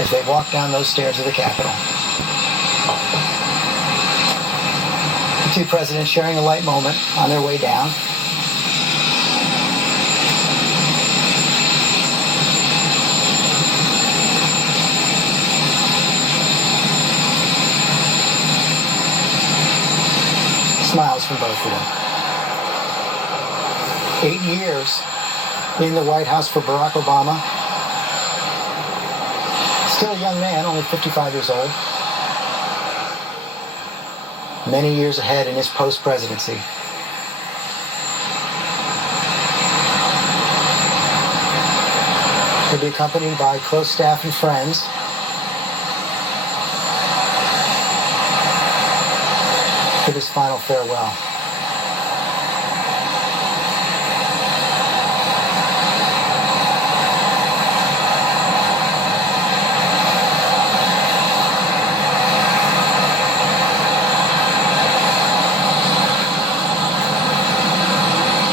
as they walk down those stairs of the Capitol. The two presidents sharing a light moment on their way down. Smiles from both of them. 8 years in the White House for Barack Obama. Still a young man, only 55 years old. Many years ahead in his post-presidency. He'll be accompanied by close staff and friends. For this final farewell.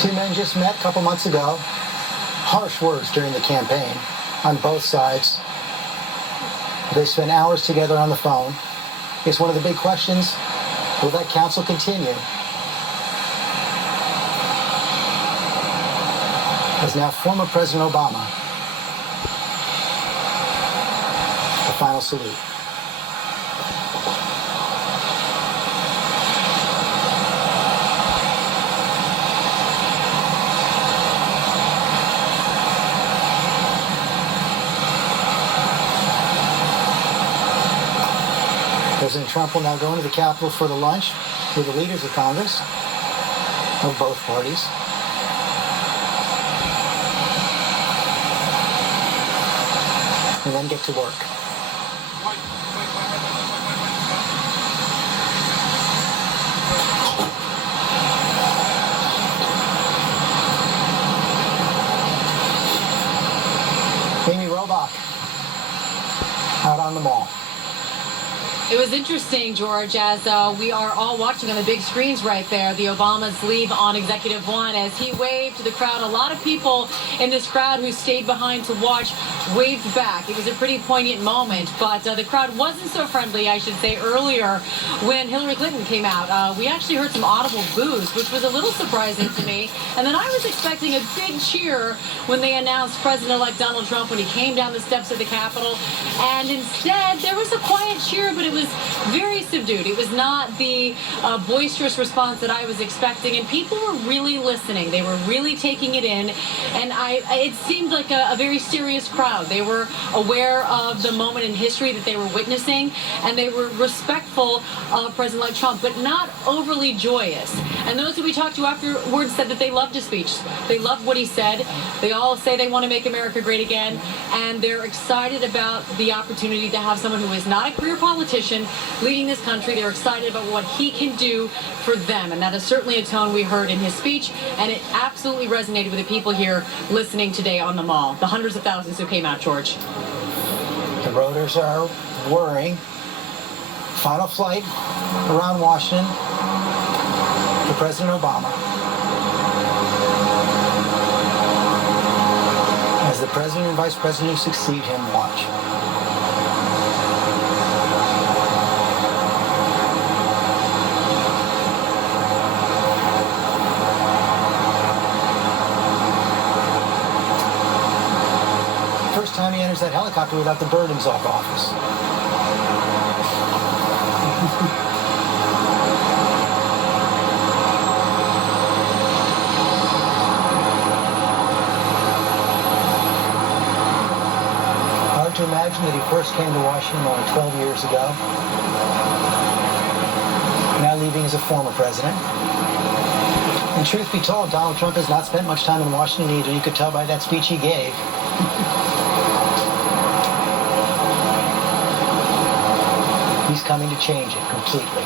Two men just met a couple months ago. Harsh words during the campaign on both sides. They spent hours together on the phone. It's one of the big questions. Will that counsel continue? As now former President Obama, the final salute. President Trump will now go into the Capitol for the lunch with the leaders of Congress of both parties. And then get to work. Amy Robach, out on the Mall. It was interesting, George, as we are all watching on the big screens right there, the Obamas leave on Executive One as he waved to the crowd. A lot of people in this crowd who stayed behind to watch waved back. It was a pretty poignant moment, but the crowd wasn't so friendly, I should say, earlier when Hillary Clinton came out. We actually heard some audible boos, which was a little surprising to me. And then I was expecting a big cheer when they announced President-elect Donald Trump when he came down the steps of the Capitol. And instead, there was a quiet cheer, but it was very subdued. It was not the boisterous response that I was expecting, and people were really listening. They were really taking it in, and it seemed like a very serious crowd. They were aware of the moment in history that they were witnessing, and they were respectful of President-elect Trump, but not overly joyous. And those that we talked to afterwards said that they loved his speech. They loved what he said. They all say they want to make America great again, and they're excited about the opportunity to have someone who is not a career politician leading this country. They're excited about what he can do for them, and that is certainly a tone we heard in his speech, and it absolutely resonated with the people here listening today on the Mall, the hundreds of thousands who came out, George. The voters are worrying. Final flight around Washington for President Obama. As the President and Vice President who succeed him watch. First time he enters that helicopter without the burdens off office. Hard to imagine that he first came to Washington only 12 years ago. Now leaving as a former president. And truth be told, Donald Trump has not spent much time in Washington either. You could tell by that speech he gave. He's coming to change it completely.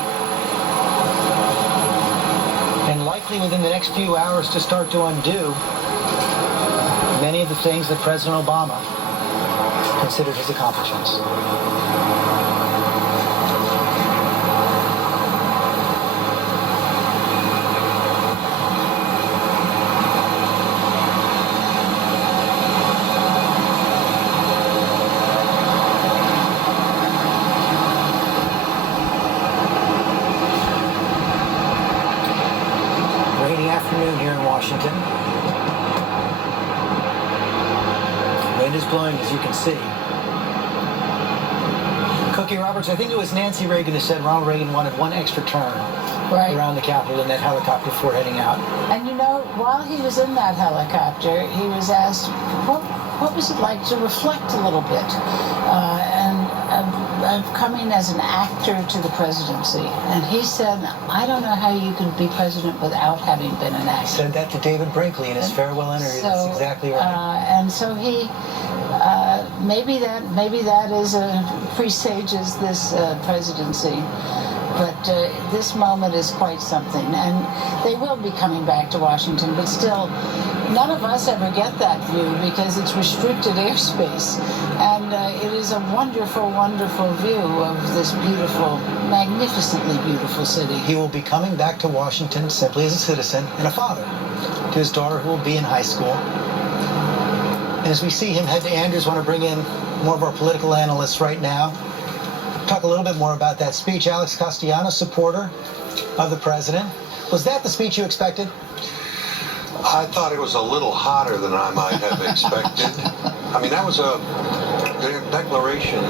And likely within the next few hours to start to undo many of the things that President Obama considered his accomplishments. Washington. Wind is blowing, as you can see. Cookie Roberts, I think it was Nancy Reagan who said Ronald Reagan wanted one extra turn around the Capitol in that helicopter before heading out. And you know, while he was in that helicopter, he was asked, what was it like to reflect a little bit? And coming as an actor to the presidency. And he said, I don't know how you can be president without having been an actor. Said that to David Brinkley in his farewell interview. That's exactly right. And so he, maybe that is presages this presidency. But this moment is quite something. And they will be coming back to Washington, but still, none of us ever get that view because it's restricted airspace. And it is a wonderful, wonderful view of this beautiful, magnificently beautiful city. He will be coming back to Washington simply as a citizen and a father to his daughter who will be in high school. And as we see him head to Andrews, I want to bring in more of our political analysts right now. Talk a little bit more about that speech. Alex Castellanos, supporter of the president. Was that the speech you expected? I thought it was a little hotter than I might have expected. I mean, that was a declaration